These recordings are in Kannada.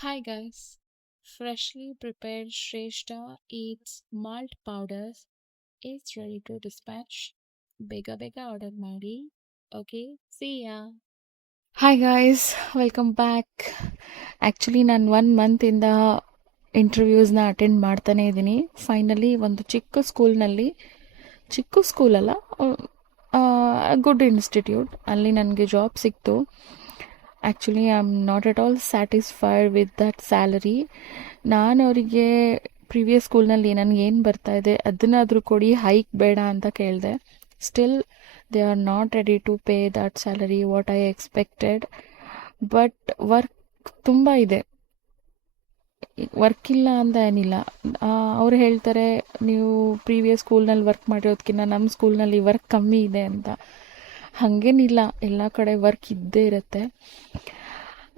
Hi guys, freshly prepared Shrestha Eats malt powders is ready to dispatch. ಬೇಗ ಬೇಗ ಆರ್ಡರ್ ಮಾಡಿ. Okay, see ya. Hi guys, welcome back. Actually ನಾನು 1 ಮಂತಿಂದ ಇಂಟರ್ವ್ಯೂಸ್ನ ಅಟೆಂಡ್ ಮಾಡ್ತಾನೇ ಇದ್ದೀನಿ. ಫೈನಲಿ ಒಂದು ಚಿಕ್ಕ ಸ್ಕೂಲಲ್ಲ, ಗುಡ್ ಇನ್ಸ್ಟಿಟ್ಯೂಟ್ ಅಲ್ಲಿ ನನಗೆ ಜಾಬ್ ಸಿಕ್ತು. Actually I am not at all satisfied with that salary. ನಾನು ಅವರಿಗೆ ಪ್ರಿವಿಯಸ್ ಸ್ಕೂಲ್ನಲ್ಲಿ ನನಗೇನು ಬರ್ತಾಯಿದೆ ಅದನ್ನಾದರೂ ಕೊಡಿ, ಹೈಕ್ ಬೇಡ ಅಂತ ಕೇಳಿದೆ. Still they are not ready to pay that salary what I expected. But work ತುಂಬ ಇದೆ. ವರ್ಕ್ ಇಲ್ಲ ಅಂತ ಏನಿಲ್ಲ. ಅವ್ರು ಹೇಳ್ತಾರೆ, ನೀವು ಪ್ರೀವಿಯಸ್ ಸ್ಕೂಲ್ನಲ್ಲಿ ವರ್ಕ್ ಮಾಡಿರೋದಕ್ಕಿಂತ ನಮ್ಮ ಸ್ಕೂಲ್ನಲ್ಲಿ ವರ್ಕ್ ಕಮ್ಮಿ ಇದೆ ಅಂತ. ಹಾಗೇನಿಲ್ಲ, ಎಲ್ಲ ಕಡೆ ವರ್ಕ್ ಇದ್ದೇ ಇರುತ್ತೆ.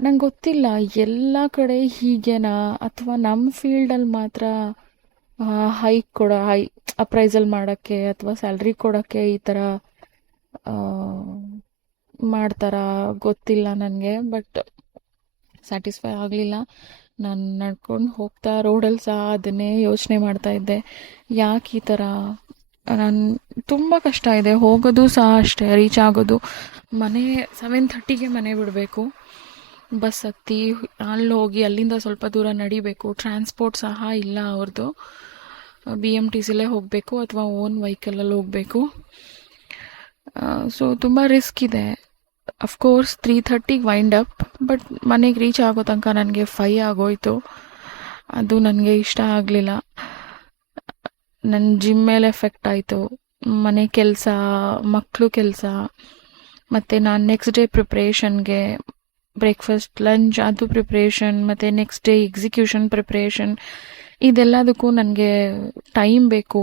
ನಂಗೆ ಗೊತ್ತಿಲ್ಲ ಎಲ್ಲ ಕಡೆ ಹೀಗೇನಾ ಅಥವಾ ನಮ್ಮ ಫೀಲ್ಡಲ್ಲಿ ಮಾತ್ರ ಹೈ ಅಪ್ರೈಸಲ್ ಮಾಡೋಕ್ಕೆ ಅಥವಾ ಸ್ಯಾಲ್ರಿ ಕೊಡೋಕ್ಕೆ ಈ ಥರ ಮಾಡ್ತಾರಾ ಗೊತ್ತಿಲ್ಲ ನನಗೆ. ಬಟ್ ಸ್ಯಾಟಿಸ್ಫೈ ಆಗಲಿಲ್ಲ. ನಾನು ನಡ್ಕೊಂಡು ಹೋಗ್ತಾ ರೋಡಲ್ಲಿ ಸಹ ಅದನ್ನೇ ಯೋಚನೆ ಮಾಡ್ತಾಯಿದ್ದೆ, ಯಾಕೆ ಈ ಥರ. ನಾನು ತುಂಬ ಕಷ್ಟ ಇದೆ, ಹೋಗೋದು ಸಹ ಅಷ್ಟೇ, ರೀಚ್ ಆಗೋದು ಮನೆ 7:30ಗೆ ಮನೆ ಬಿಡಬೇಕು. ಬಸ್ ಹತ್ತಿ ಅಲ್ಲಿ ಹೋಗಿ ಅಲ್ಲಿಂದ ಸ್ವಲ್ಪ ದೂರ ನಡಿಬೇಕು. ಟ್ರಾನ್ಸ್ಪೋರ್ಟ್ ಸಹ ಇಲ್ಲ ಅವ್ರದ್ದು. BMTCಲೇ ಹೋಗಬೇಕು ಅಥವಾ ಓನ್ ವೆಹಿಕಲಲ್ಲಿ ಹೋಗಬೇಕು. ಸೊ ತುಂಬ ರಿಸ್ಕ್ ಇದೆ. ಅಫ್ಕೋರ್ಸ್ 3:30ಗೆ ವೈಂಡ್ ಅಪ್, ಬಟ್ ಮನೆಗೆ ರೀಚ್ ಆಗೋ ತನಕ ನನಗೆ 5 ಆಗೋಯ್ತು. ಅದು ನನಗೆ ಇಷ್ಟ ಆಗಲಿಲ್ಲ. ನನ್ನ ಜಿಮ್ ಮೇಲೆ ಎಫೆಕ್ಟ್ ಆಯಿತು, ಮನೆ ಕೆಲಸ, ಮಕ್ಕಳು ಕೆಲಸ, ಮತ್ತು ನಾನು ನೆಕ್ಸ್ಟ್ ಡೇ ಪ್ರಿಪ್ರೇಷನ್ಗೆ ಬ್ರೇಕ್ಫಾಸ್ಟ್, ಲಂಚ್, ಅದು ಪ್ರಿಪ್ರೇಷನ್, ಮತ್ತು ನೆಕ್ಸ್ಟ್ ಡೇ ಎಕ್ಸಿಕ್ಯೂಷನ್ ಪ್ರಿಪ್ರೇಷನ್, ಇದೆಲ್ಲದಕ್ಕೂ ನನಗೆ ಟೈಮ್ ಬೇಕು.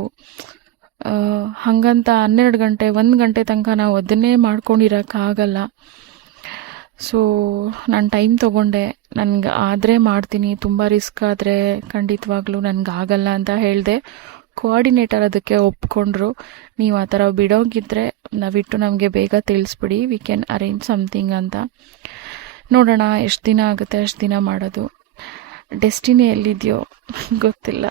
ಹಾಗಂತ 12 ಗಂಟೆ 1 ಗಂಟೆ ತನಕ ನಾವು ಅದನ್ನೇ ಮಾಡ್ಕೊಂಡಿರೋಕ್ಕಾಗಲ್ಲ. ಸೊ ನಾನು ಟೈಮ್ ತೊಗೊಂಡೆ. ನನಗೆ ಆದರೆ ಮಾಡ್ತೀನಿ, ತುಂಬ ರಿಸ್ಕ್ ಆದರೆ ಖಂಡಿತವಾಗ್ಲೂ ನನಗಾಗಲ್ಲ ಅಂತ ಹೇಳಿದೆ. ಕೋಆರ್ಡಿನೇಟರ್ ಅದಕ್ಕೆ ಒಪ್ಕೊಂಡ್ರು. ನೀವು ಆ ಥರ ಬಿಡೋಗಿದ್ರೆ ನಾವಿಟ್ಟು ನಮಗೆ ಬೇಗ ತಿಳಿಸ್ಬಿಡಿ, ವಿ ಕ್ಯಾನ್ ಅರೇಂಜ್ ಸಮಥಿಂಗ್ ಅಂತ. ನೋಡೋಣ ಎಷ್ಟು ದಿನ ಆಗುತ್ತೆ ಅಷ್ಟು ದಿನ ಮಾಡೋದು. ಡೆಸ್ಟಿನಿ ಎಲ್ಲಿದೆಯೋ ಗೊತ್ತಿಲ್ಲ.